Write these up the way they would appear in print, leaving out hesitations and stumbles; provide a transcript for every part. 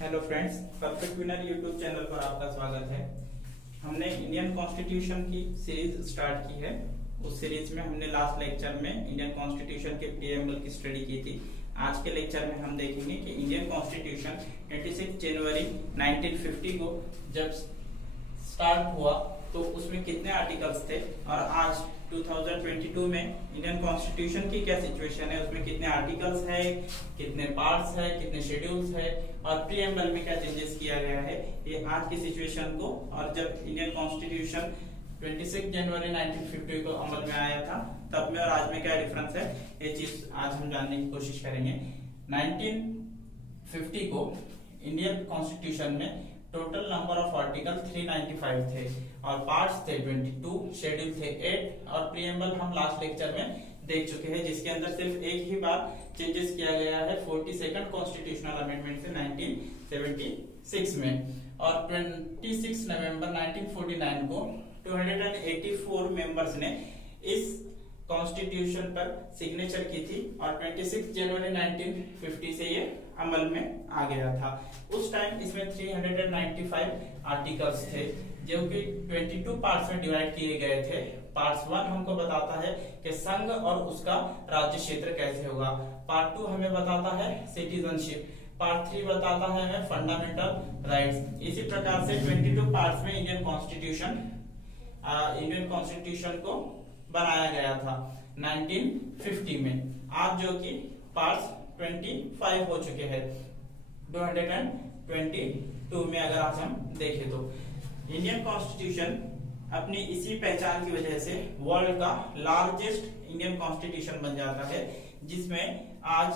Hello friends, perfect winner YouTube channel पर आपका स्वागत है। हमने इंडियन कॉन्स्टिट्यूशन की सीरीज स्टार्ट की है। उस सीरीज में हमने लास्ट लेक्चर में इंडियन कॉन्स्टिट्यूशन के प्रीएम्बल की स्टडी की थी। आज के लेक्चर में हम देखेंगे कि इंडियन कॉन्स्टिट्यूशन 26 जनवरी 1950 को जब स्टार्ट हुआ तो उसमें कितने आर्टिकल्स थे और आज 2022 में इंडियन कॉन्स्टिट्यूशन की क्या सिचुएशन है, उसमें कितने आर्टिकल्स है, कितने पार्ट्स है, कितने शेड्यूल्स है और प्रीएम्बल में क्या चेंजेस किया गया है, ये आज की सिचुएशन को और जब इंडियन कॉन्स्टिट्यूशन 26 जनवरी 1950 को अमल में आया था तब में और आज में क्या डिफरेंस है, ये चीज आज हम जानने की कोशिश करेंगे। 1950 को इंडियन कॉन्स्टिट्यूशन में टोटल नंबर ऑफ आर्टिकल 395 थे और पार्ट्स थे 22, शेड्यूल थे 8 और प्रीएम्बल हम लास्ट लेक्चर में देख चुके हैं, जिसके अंदर सिर्फ एक ही बार चेंजेस किया गया है 42nd कॉन्स्टिट्यूशनल अमेंडमेंट से 1976 में। और 26 नवंबर 1949 को 284 मेंबर्स ने इस कॉन्स्टिट्यूशन पर सिग्नेचर की थी और 26 जनवरी 1950 से ये अमल में आ गया था। उस टाइम इसमें 395 आर्टिकल्स थे जो कि 22 पार्ट्स में डिवाइड किए गए थे। पार्ट 1 हमको बताता है कि संघ और उसका राज्य क्षेत्र कैसे होगा। पार्ट 2 हमें बताता है सिटीजनशिप। पार्ट 3 बताता है हमें फंडामेंटल राइट्स। इसी प्रकार से 22 पार्ट्स में इंडियन कॉन्स्टिट्यूशन को बनाया गया था 1950 में। आज जो कि पार्ट्स 25 हो चुके हैं 222 में। अगर आज हम देखें तो इंडियन कॉन्स्टिट्यूशन अपनी इसी पहचान की वजह से वर्ल्ड का लार्जेस्ट इंडियन कॉन्स्टिट्यूशन बन जाता है, जिसमें आज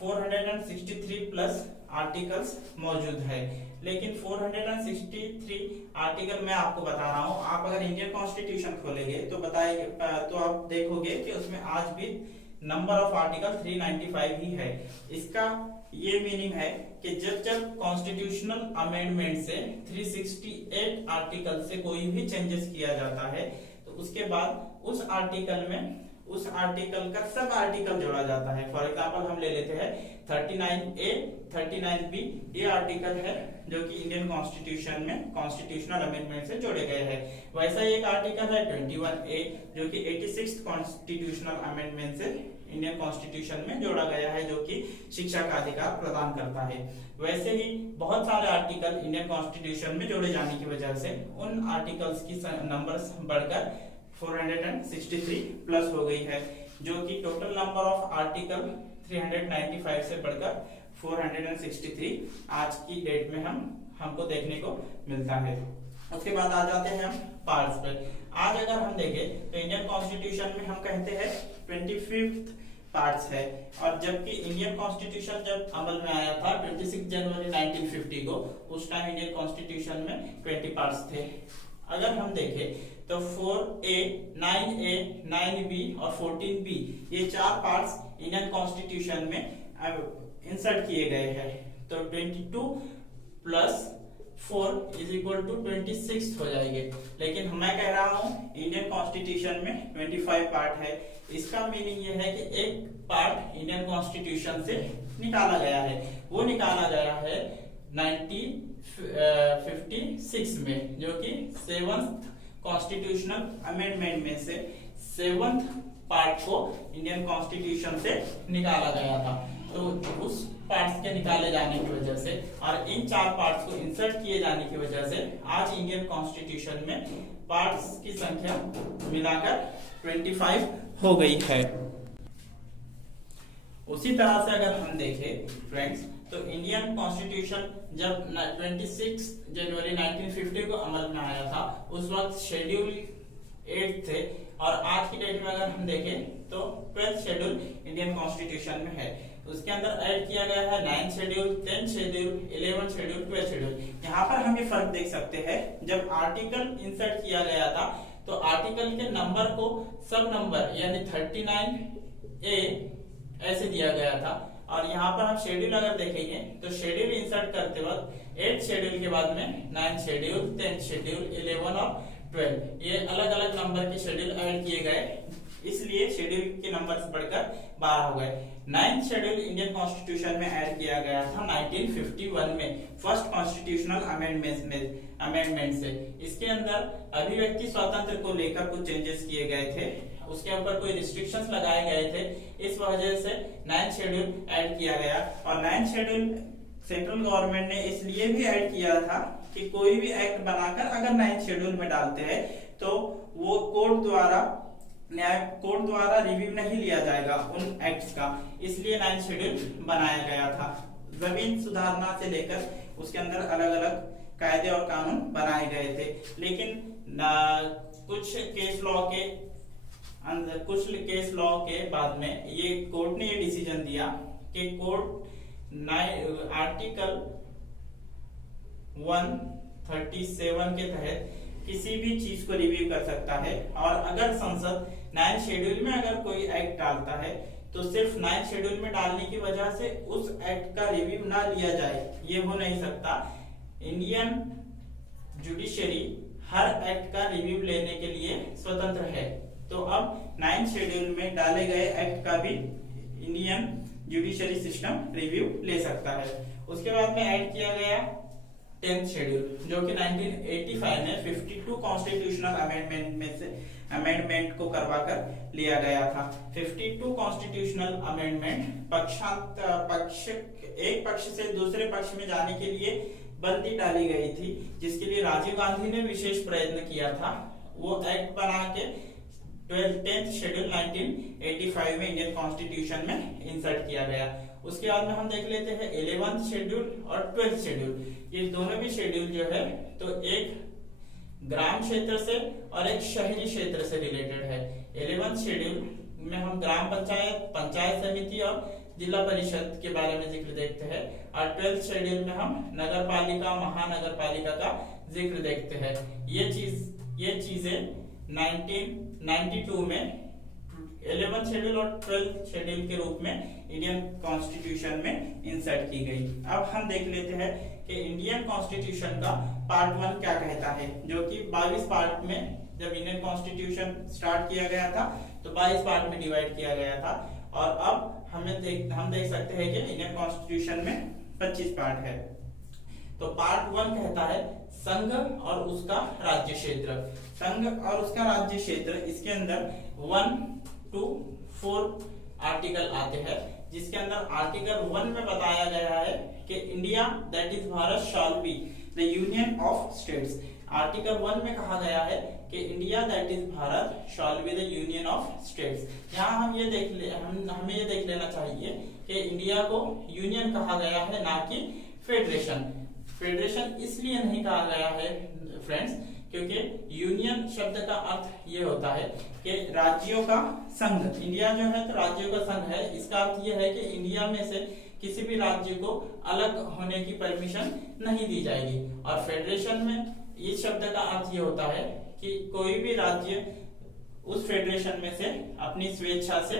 463 प्लस आर्टिकल्स मौजूद है। लेकिन 463 आर्टिकल मैं आपको बता रहा हूं, आप अगर इंडियन कॉन्स्टिट्यूशन खोलेंगे तो आप देखोगे कि उसमें आज भी नंबर ऑफ आर्टिकल 395 ही है। इसका ये मीनिंग है कि जब कॉन्स्टिट्यूशनल अमेंडमेंट से 368 आर्टिकल से कोई भी चेंजेस किया जाता है तो उसके बाद उस आर्टिकल का सब आर्टिकल जोड़ा जाता है। फॉर एग्जांपल हम ले लेते हैं 39A 39B, ये आर्टिकल है जो कि इंडियन कॉन्स्टिट्यूशन में कॉन्स्टिट्यूशनल अमेंडमेंट से जोड़े गए हैं। वैसा ही एक आर्टिकल है 21A जो कि 86th कॉन्स्टिट्यूशनल अमेंडमेंट से इंडियन कॉन्स्टिट्यूशन में जोड़ा गया है, जो कि शिक्षा का अधिकार प्रदान करता है। वैसे ही बहुत सारे आर्टिकल इंडियन कॉन्स्टिट्यूशन में जोड़े जाने की वजह से उन आर्टिकल्स की नंबर्स बढ़कर 463 प्लस हो गई है, जो कि टोटल नंबर ऑफ आर्टिकल 395 से बढ़कर 463 आज की डेट में हमको देखने को मिलता है। उसके बाद आ जाते हैं हम पार्ट्स पे। आज अगर हम देखें तो इंडियन कॉन्स्टिट्यूशन में हम कहते हैं 25th पार्ट्स है, और जबकि इंडियन कॉन्स्टिट्यूशन जब अमल में आया था 26 जनवरी 1950 को, उस टाइम इंडियन कॉन्स्टिट्यूशन में 20 पार्ट्स थे। अगर हम देखें तो 4A 9A 9B और 14B ये चार पार्ट्स इंडियन कॉन्स्टिट्यूशन में इंसर्ट किए गए हैं। तो 22 प्लस 4 इज इक्वल टू 26 हो जाएंगे। लेकिन मैं कह रहा हूं इंडियन कॉन्स्टिट्यूशन में 25 पार्ट है। इसका मीनिंग ये है कि एक पार्ट इंडियन कॉन्स्टिट्यूशन से निकाला गया है। वो निकाला गया है 1956 में, जो कि 7th कॉन्स्टिट्यूशनल अमेंडमेंट में से 7th पार्ट को इंडियन कॉन्स्टिट्यूशन से निकाला गया था। तो उस पार्ट्स के निकाले जाने की वजह से और इन चार पार्ट्स को इंसर्ट किए जाने की वजह से आज इंडियन कॉन्स्टिट्यूशन में पार्ट्स की संख्या मिलाकर 25 हो गई है। उसी तरह से अगर हम देखें फ्रेंड्स तो इंडियन कॉन्स्टिट्यूशन जब 26 जनवरी 1950 को अमल में आया था उस वक्त शेड्यूल 8 थे, और आज की डेट में अगर हम देखें तो 12th शेड्यूल इंडियन कॉन्स्टिट्यूशन में है। उसके अंदर ऐड किया गया है 9th schedule, 10th schedule, 11th schedule, 12th schedule. यहाँ पर हम ये फर्क देख सकते हैं, जब आर्टिकल इंसर्ट किया गया था तो आर्टिकल के नंबर को सब नंबर यानी 39A ऐसे दिया गया था, और यहाँ पर हम शेड्यूल अगर देखेंगे तो शेड्यूल इंसर्ट करते वक्त 8th शेड्यूल के बाद में 9th शेड्यूल, 10th शेड्यूल, 11 और 12 ये अलग अलग नंबर के शेड्यूल ऐड किए गए। इसलिए शेड्यूल के नंबर बढ़कर 12 हो गए। 9th शेड्यूल इंडियन कॉन्स्टिट्यूशन में ऐड किया गया था 1951 में फर्स्ट कॉन्स्टिट्यूशनल अमेंडमेंट से। इसके अंदर अभिव्यक्ति स्वातंत्र को लेकर कुछ चेंजेस किए गए थे, उसके ऊपर कोई रिस्ट्रिक्शंस लगाए गए थे, इस वजह से 9th शेड्यूल ऐड किया गया। और 9th शेड्यूल सेंट्रल गवर्नमेंट ने इसलिए भी ऐड किया था कि कोई भी एक्ट बनाकर अगर 9th शेड्यूल में डालते हैं तो वो कोर्ट द्वारा रिव्यू नहीं लिया जाएगा उन एक्ट्स का, इसलिए 9th शेड्यूल बनाया गया था। जमीन सुधारना से लेकर उसके अंदर अलग अलग कायदे और कानून बनाए गए थे। लेकिन कुछ केस लॉ के बाद में ये कोर्ट ने ये डिसीजन दिया कि कोर्ट आर्टिकल 137 के तहत किसी भी चीज को रिव्यू कर सकता है, और अगर संसद 9th शेड्यूल में अगर कोई एक्ट डालता है तो सिर्फ 9th शेड्यूल में डालने की वजह से उस एक्ट का रिव्यू ना लिया जाए, ये हो नहीं सकता। इंडियन जुडिशरी हर एक्ट का रिव्यू लेने के लिए स्वतंत्र है। तो अब 9th शेड्यूल में डाले गए एक्ट का भी इंडियन जुडिशरी सिस्टम रिव्यू ले सकता है। उसके बाद में ऐड किया गया 10th शेड्यूल, जो कि 1985 में 52 कॉन्स्टिट्यूशनल अमेंडमेंट को करवाकर लिया गया था। 52 कॉन्स्टिट्यूशनल अमेंडमेंट एक पक्ष से दूसरे पक्ष में जाने के लिए बंदी डाली गई थी, जिसके लिए राजीव गांधी ने विशेष प्रयत्न किया था। वो एक्ट बना के 10th शेड्यूल 1985 में इंडियन कॉन्स्टिट्यूशन में इंसर्ट किया गया। उसके बाद में हम देख लेते हैं 11th शेड्यूल और 12th शेड्यूल। ये दोनों भी शेड्यूल जो है तो एक ग्राम क्षेत्र से और एक शहरी क्षेत्र से रिलेटेड है। 11th शेड्यूल में हम ग्राम पंचायत, पंचायत समिति और जिला परिषद के बारे में जिक्र देखते हैं, और 12th शेड्यूल में हम नगर पालिका, महानगर पालिका का जिक्र देखते हैं। ये चीजें 1992 में 11th शेड्यूल और 12th शेड्यूल के रूप में इंडियन कॉन्स्टिट्यूशन में इंसर्ट की गई। अब हम देख लेते हैं कि इंडियन कॉन्स्टिट्यूशन का पार्ट 1 क्या कहता है, जो कि 22 पार्ट में जब इंडियन कॉन्स्टिट्यूशन स्टार्ट किया गया था तो 22 पार्ट में डिवाइड किया गया था, और अब हम देख सकते हैं कि इंडियन कॉन्स्टिट्यूशन में 25 पार्ट है। तो पार्ट 1 कहता है संघ और उसका राज्य क्षेत्र। संघ और उसका राज्य क्षेत्र, इसके अंदर 1 to 4 आर्टिकल आते हैं, जिसके अंदर आर्टिकल 1 में बताया गया है कि India that is Bharat shall be the union of states. Article 1 में कहा गया है कि India that is Bharat shall be the union of states. यहाँ हमें ये देख लेना चाहिए कि इंडिया को यूनियन कहा गया है, ना कि फेडरेशन। फेडरेशन इसलिए नहीं कहा गया है फ्रेंड्स, क्योंकि यूनियन शब्द का अर्थ ये होता है कि राज्यों का संघ। इंडिया जो है तो राज्यों का संघ है, इसका अर्थ ये है कि इंडिया में से किसी भी राज्य को अलग होने की परमिशन नहीं दी जाएगी। और फेडरेशन में इस शब्द का अर्थ ये होता है कि कोई भी राज्य उस फेडरेशन में से अपनी स्वेच्छा से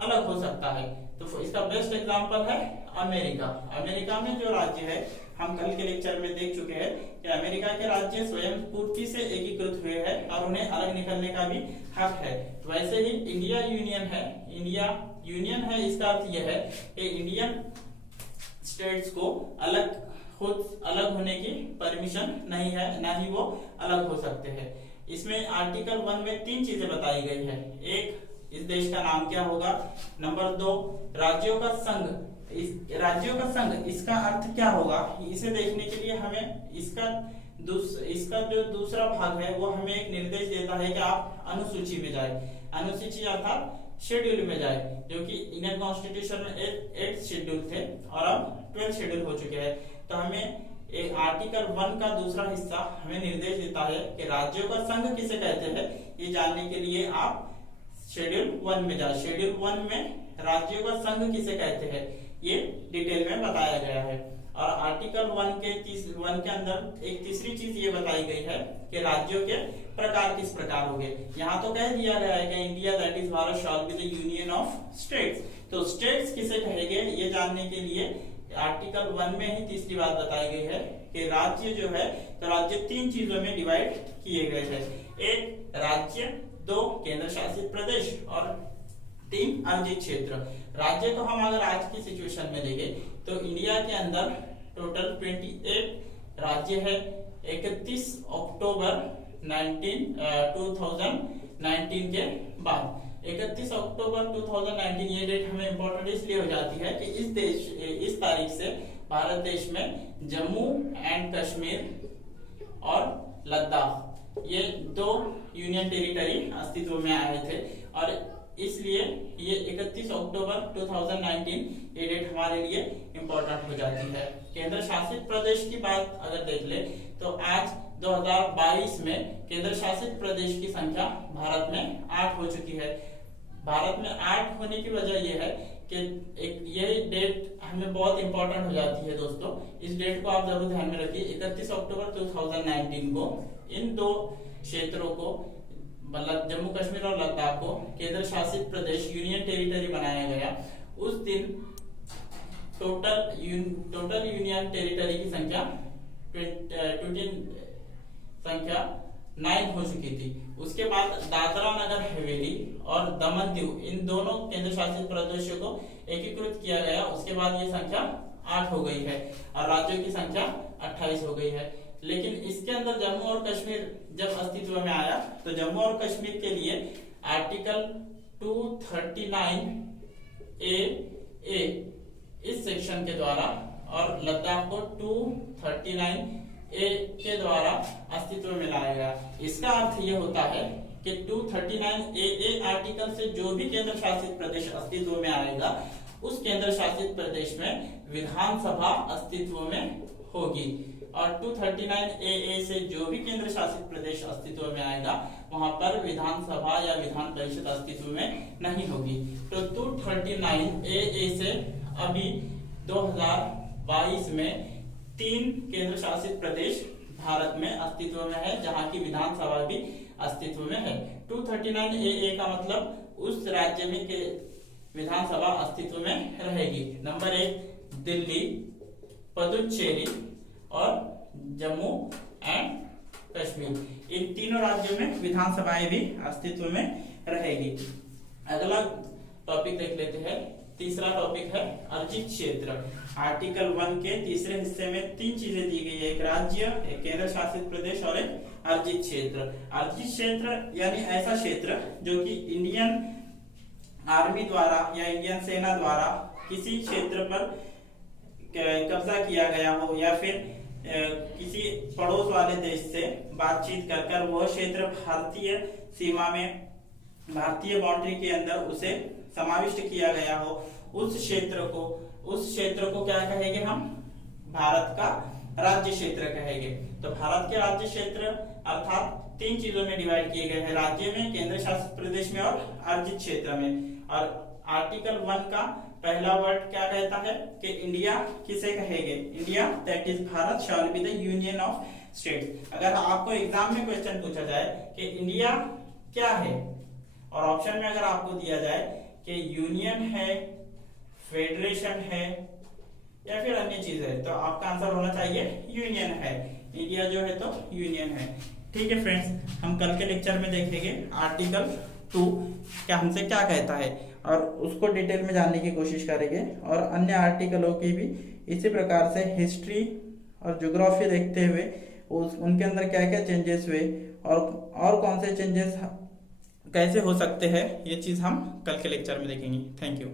अलग हो सकता है। तो इसका बेस्ट एग्जांपल है अमेरिका। अमेरिका में जो राज्य है, हम कल के लेक्चर में देख चुके हैं कि अमेरिका के राज्य स्वयं पूर्ति से एकीकृत हुए हैं और उन्हें अलग निकलने का भी हक है। वैसे ही इंडिया यूनियन है, इसका अर्थ यह है कि इंडियन स्टेट्स को खुद अलग होने की परमिशन नहीं है, ना ही वो अलग हो सकते हैं। इसमें आर्टिकल 1 में 3 चीजें बताई गई है। एक, इस देश का नाम क्या होगा। नंबर 2, राज्यों का संघ। राज्यों का संघ, इसका अर्थ क्या होगा, इसे देखने के लिए हमें इसका जो दूसरा भाग है वो हमें एक निर्देश देता है कि आप अनुसूची में जाए। अनुसूची अर्थात शेड्यूल में जाए, जो कि इंडियन कॉन्स्टिट्यूशन में 8 शेड्यूल थे और अब 12 शेड्यूल हो चुके हैं। तो हमें आर्टिकल 1 का दूसरा हिस्सा हमें निर्देश देता है कि राज्यों का संघ किसे कहते हैं। ये जानने के लिए आप शेड्यूल 1 में जाए। शेड्यूल 1 में राज्यों का संघ किसे कहते हैं ये डिटेल में बताया गया है। और आर्टिकल 1 के अंदर एक तीसरी चीज ये बताई गई है कि राज्यों के प्रकार किस प्रकार होंगे। यहाँ तो कह दिया गया है कि India that is Bharat shall be the union of states. तो स्टेट्स किसे कहेंगे ये जानने के लिए आर्टिकल 1 में ही तीसरी बात बताई गई है कि राज्य जो है तो राज्य 3 चीजों में डिवाइड किए गए हैं। एक राज्य, 2 केंद्र शासित प्रदेश और 3 अर्जित क्षेत्र। राज्य को हम अगर आज की सिचुएशन में देखें तो इंडिया के अंदर टोटल 28 राज्य है। 31 अक्टूबर 2019 के बाद 31 अक्टूबर 2019 ये डेट हमें इंपॉर्टेंट इसलिए हो जाती है कि इस तारीख से भारत देश में जम्मू एंड कश्मीर और लद्दाख ये 2 यूनियन टेरिटरी अस्तित्व में आए थे और इसलिए ये 31 अक्टूबर 2019 ये डेट हमारे लिए इंपॉर्टेंट हो जाती है। केंद्र शासित प्रदेश की बात अगर देख ले तो आज 2022 में केंद्र शासित प्रदेश की संख्या भारत में 8 हो चुकी है। भारत में 8 होने की वजह यह है कि ये डेट हमें बहुत इंपॉर्टेंट हो जाती है दोस्तों। इस डेट को आप जरूर ध्यान में रखिए। 31 अक्टूबर 2019 को इन 2 क्षेत्रों को मतलब जम्मू कश्मीर और लद्दाख को केंद्र शासित प्रदेश यूनियन टेरिटरी बनाया गया। उस दिन टोटल यूनियन टेरिटरी की संख्या 9 हो चुकी थी। उसके बाद दादरा नगर हवेली और दमन दीव इन दोनों केंद्र शासित प्रदेशों को एकीकृत किया गया। उसके बाद ये संख्या 8 हो गई है और राज्यों की संख्या 28 हो गई है। लेकिन इसके अंदर जम्मू और कश्मीर जब अस्तित्व में आया तो जम्मू और कश्मीर के लिए आर्टिकल 239A इस सेक्शन के द्वारा और लद्दाख को 239A के द्वारा अस्तित्व में लाया गया। इसका अर्थ ये होता है कि 239AA आर्टिकल से जो भी केंद्र शासित प्रदेश अस्तित्व में आएगा उस केंद्र शासित प्रदेश में विधानसभा अस्तित्व में होगी और 239AA से जो भी केंद्र शासित प्रदेश अस्तित्व में आएगा वहां पर विधानसभा या विधान परिषद अस्तित्व में नहीं होगी। तो 239AA से अभी 2022 में 3 केंद्र शासित प्रदेश भारत में अस्तित्व में है जहां की विधानसभा भी अस्तित्व में है। 239AA का मतलब उस राज्य में के विधानसभा अस्तित्व में रहेगी। नंबर 1 दिल्ली, पुदुचेरी और जम्मू एंड कश्मीर इन तीनों राज्यों में विधानसभाएं भी अस्तित्व में रहेगी। अगला टॉपिक देख लेते हैं। तीसरा टॉपिक है अर्जित क्षेत्र। आर्टिकल 1 के तीसरे हिस्से में 3 चीजें दी गई है, एक राज्य, एक केंद्र शासित प्रदेश और एक अर्जित क्षेत्र। अर्जित क्षेत्र यानी ऐसा क्षेत्र जो कि इंडियन आर्मी द्वारा या इंडियन सेना द्वारा किसी क्षेत्र पर कब्जा किया गया हो या फिर किसी पड़ोस वाले देश से बातचीत कर वह क्षेत्र भारतीय सीमा में भारतीय बाउंड्री के अंदर उसे समाविष्ट किया गया हो, उस क्षेत्र को क्या कहेंगे हम? भारत का राज्य क्षेत्र कहेंगे। तो भारत के राज्य क्षेत्र अर्थात 3 चीजों में डिवाइड किए गए हैं, राज्य में, केंद्र शासित प्रदेश में और अर्जित क्षेत्र में। और आर्टिकल 1 का पहला वर्ड क्या कहता है कि इंडिया किसे कहेंगे? India that is Bharat shall be the union of states. अगर आपको एग्जाम में क्वेश्चन पूछा जाए कि इंडिया क्या है और ऑप्शन में अगर आपको दिया जाए कि यूनियन है, फेडरेशन है या फिर अन्य चीज है तो आपका आंसर होना चाहिए यूनियन है। इंडिया जो है तो यूनियन है। ठीक है फ्रेंड्स, हम कल के लेक्चर में देखेंगे आर्टिकल 2 क्या हमसे क्या कहता है और उसको डिटेल में जानने की कोशिश करेंगे और अन्य आर्टिकलों की भी इसी प्रकार से हिस्ट्री और ज्योग्राफी देखते हुए उनके अंदर क्या क्या चेंजेस हुए और कौन से चेंजेस कैसे हो सकते हैं ये चीज हम कल के लेक्चर में देखेंगे। Thank you.